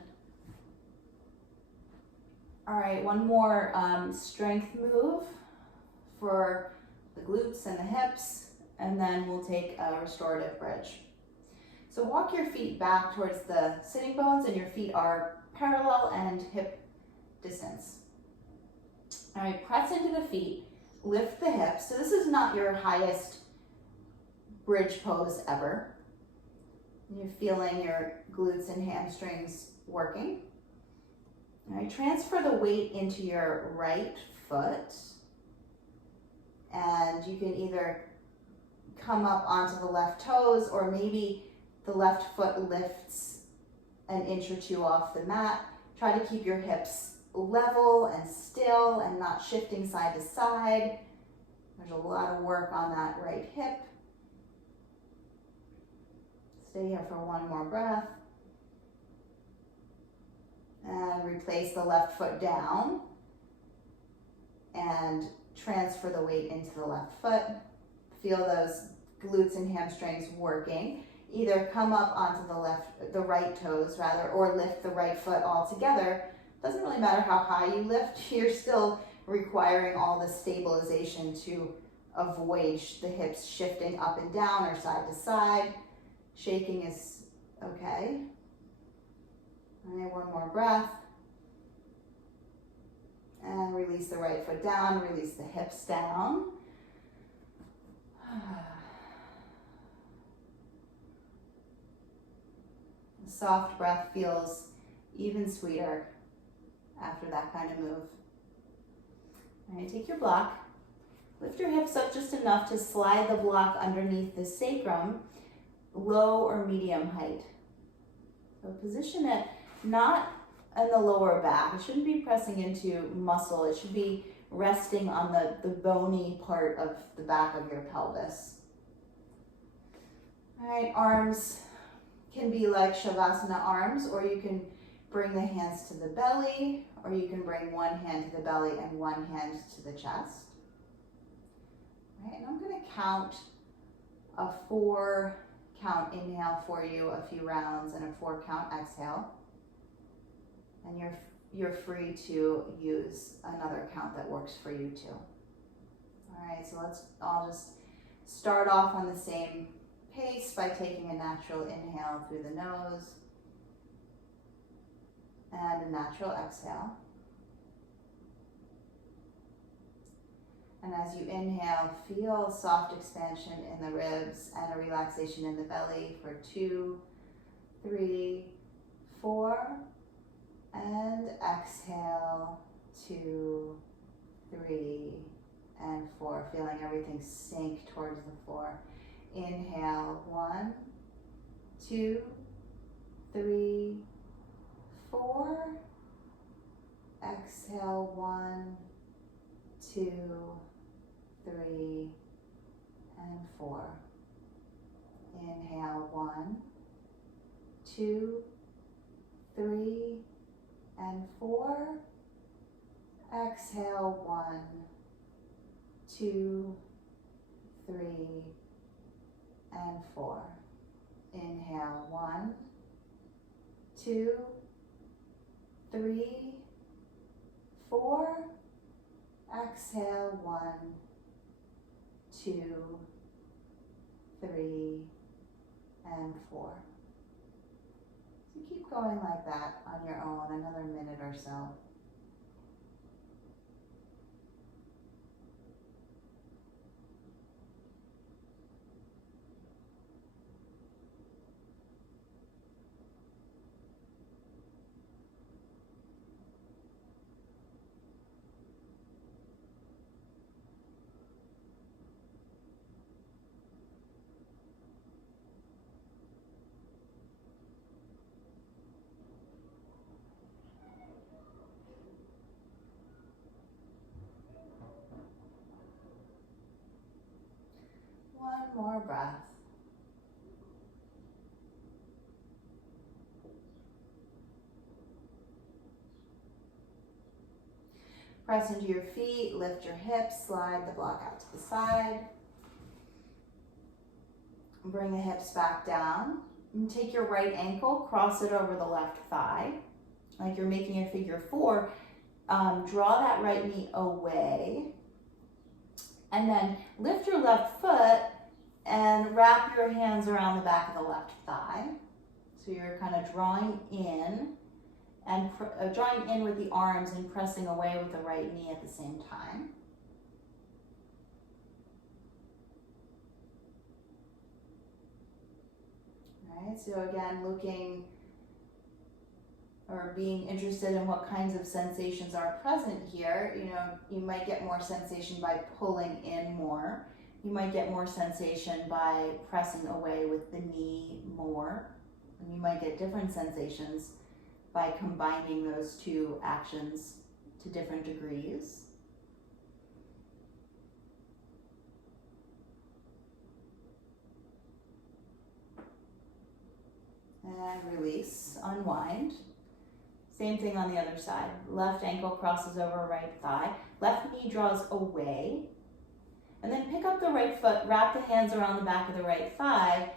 All right, one more strength move for the glutes and the hips, and then we'll take a restorative bridge. So walk your feet back towards the sitting bones, and your feet are parallel and hip distance. All right, press into the feet, lift the hips. So this is not your highest bridge pose ever. You're feeling your glutes and hamstrings working. All right, transfer the weight into your right foot, and you can either come up onto the left toes, or maybe the left foot lifts an inch or two off the mat. Try to keep your hips level and still and not shifting side to side. There's a lot of work on that right hip. Stay here for one more breath. And replace the left foot down and transfer the weight into the left foot. Feel those glutes and hamstrings working. Either come up onto the right toes rather, or lift the right foot all together. Doesn't really matter how high you lift, you're still requiring all the stabilization to avoid the hips shifting up and down or side to side. Shaking is okay. All right, one more breath. And release the right foot down, release the hips down. The soft breath feels even sweeter after that kind of move. All right, take your block. Lift your hips up just enough to slide the block underneath the sacrum, low or medium height. So position it not in the lower back. It shouldn't be pressing into muscle. It should be resting on the bony part of the back of your pelvis. All right, arms can be like Shavasana arms, or you can bring the hands to the belly, or you can bring one hand to the belly and one hand to the chest. All right, and I'm going to count a 4 count inhale for you, a few rounds, and a 4 count exhale. And you're free to use another count that works for you too. All right, so let's all just start off on the same pace by taking a natural inhale through the nose and a natural exhale. And as you inhale, feel soft expansion in the ribs and a relaxation in the belly for 2, 3, 4. And exhale, 2, 3, and 4. Feeling everything sink towards the floor. Inhale, 1, 2, 3, 4. Exhale, 1, 2, 3, and 4. Inhale, 1, 2, 3, and 4. Exhale, 1, 2, 3, and 4. Inhale, 1, 2, 3, 4. Exhale, 1, 2, 3, and 4. So keep going like that on your own, another minute or so. One more breath. Press into your feet, lift your hips, slide the block out to the side. Bring the hips back down. And take your right ankle, cross it over the left thigh, like you're making a figure 4. Draw that right knee away. And then lift your left foot and wrap your hands around the back of the left thigh. So you're kind of drawing in and drawing in with the arms and pressing away with the right knee at the same time. All right, so again, looking or being interested in what kinds of sensations are present here. You know, you might get more sensation by pulling in more. You might get more sensation by pressing away with the knee more. And you might get different sensations by combining those two actions to different degrees. And release, unwind. Same thing on the other side. Left ankle crosses over right thigh. Left knee draws away. And then pick up the right foot, wrap the hands around the back of the right thigh,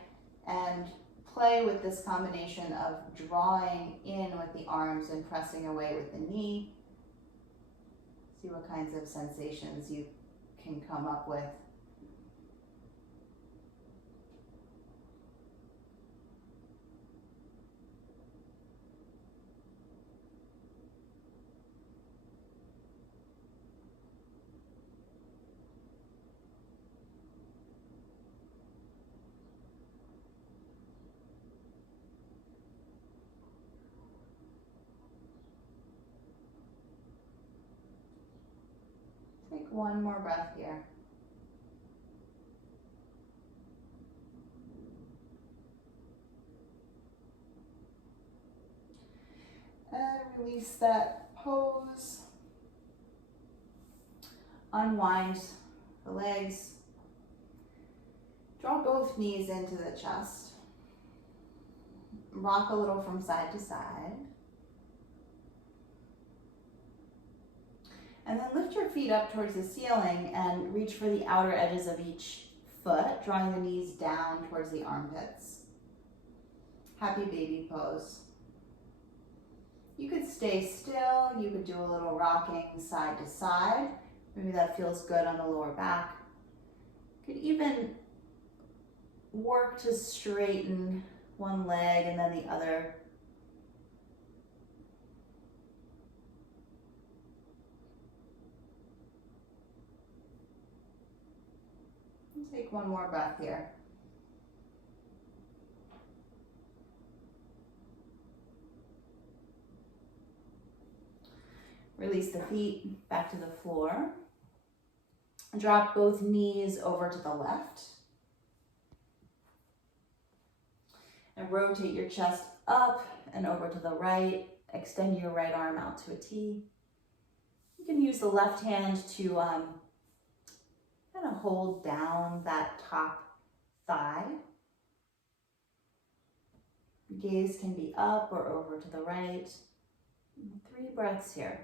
and play with this combination of drawing in with the arms and pressing away with the knee. See what kinds of sensations you can come up with. Take one more breath here. And release that pose. Unwind the legs. Draw both knees into the chest. Rock a little from side to side. And then lift your feet up towards the ceiling and reach for the outer edges of each foot, drawing the knees down towards the armpits. Happy baby pose. You could stay still, you could do a little rocking side to side. Maybe that feels good on the lower back. You could even work to straighten one leg and then the other. Take one more breath here. Release the feet back to the floor. Drop both knees over to the left. And rotate your chest up and over to the right. Extend your right arm out to a T. You can use the left hand to kind of hold down that top thigh. Gaze can be up or over to the right. 3 breaths here.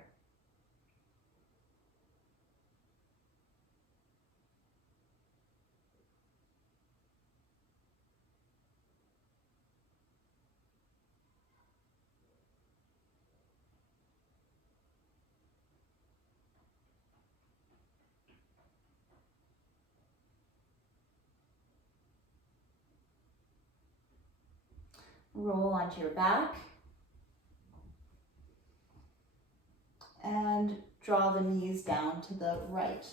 Roll onto your back and draw the knees down to the right.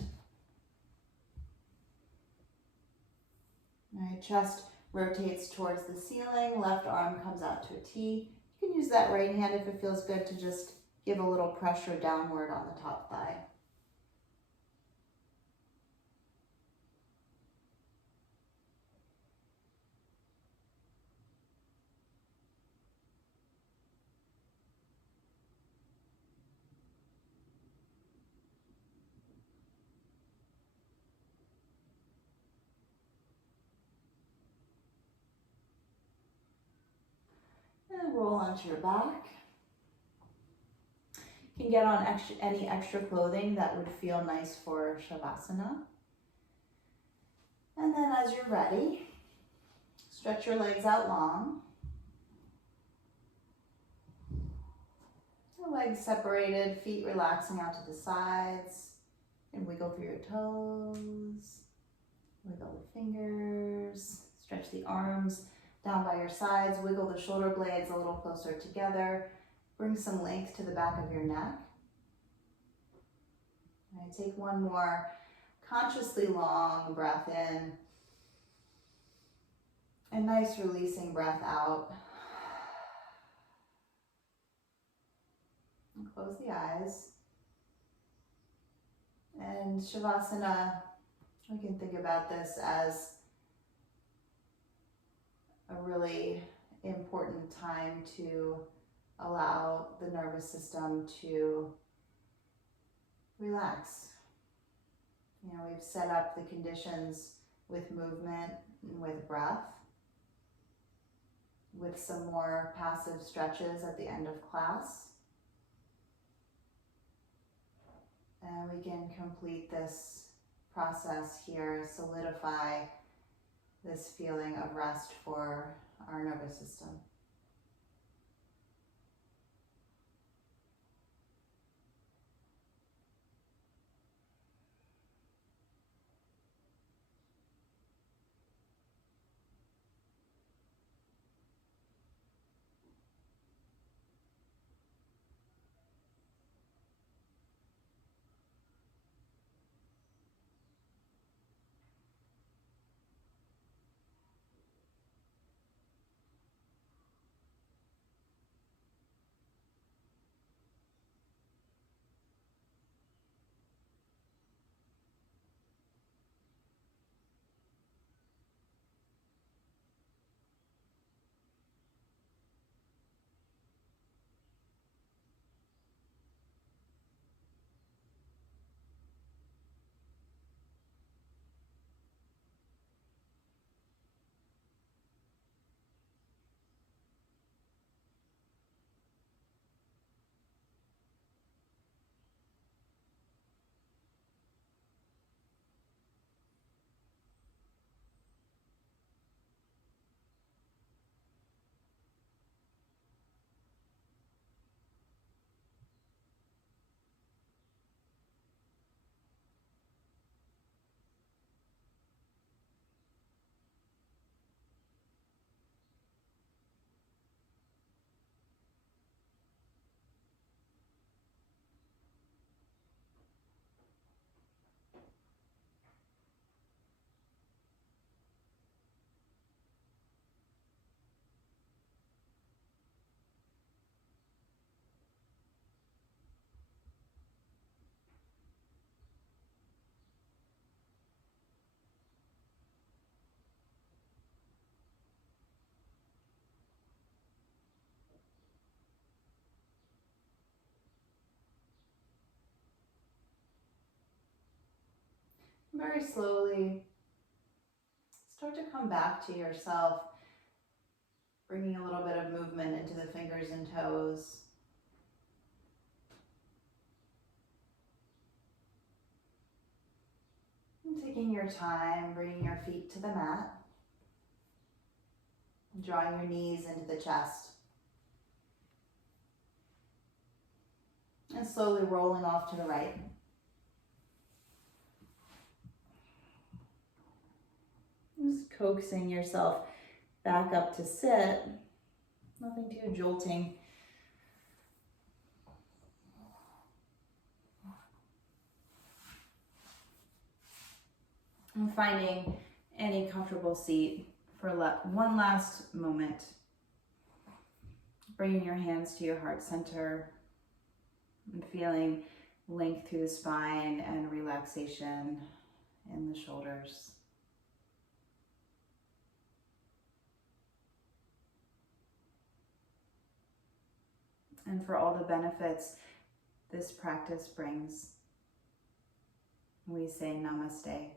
All right, chest rotates towards the ceiling, left arm comes out to a T. You can use that right hand if it feels good to just give a little pressure downward on the top thigh. And roll onto your back. You can get on any extra clothing that would feel nice for Shavasana. And then as you're ready, stretch your legs out long. Your legs separated, feet relaxing out to the sides. And wiggle through your toes. Wiggle the fingers. Stretch the arms down by your sides. Wiggle the shoulder blades a little closer together. Bring some length to the back of your neck. All right, take one more consciously long breath in. A nice releasing breath out. And close the eyes. And Shavasana, we can think about this as a really important time to allow the nervous system to relax. You know, we've set up the conditions with movement and with breath, with some more passive stretches at the end of class. And we can complete this process here, solidify this feeling of rest for our nervous system. Very slowly start to come back to yourself, bringing a little bit of movement into the fingers and toes. And taking your time, bringing your feet to the mat, drawing your knees into the chest. And slowly rolling off to the right. Just coaxing yourself back up to sit. Nothing too jolting. And finding any comfortable seat for one last moment. Bringing your hands to your heart center and feeling length through the spine and relaxation in the shoulders. And for all the benefits this practice brings, we say namaste.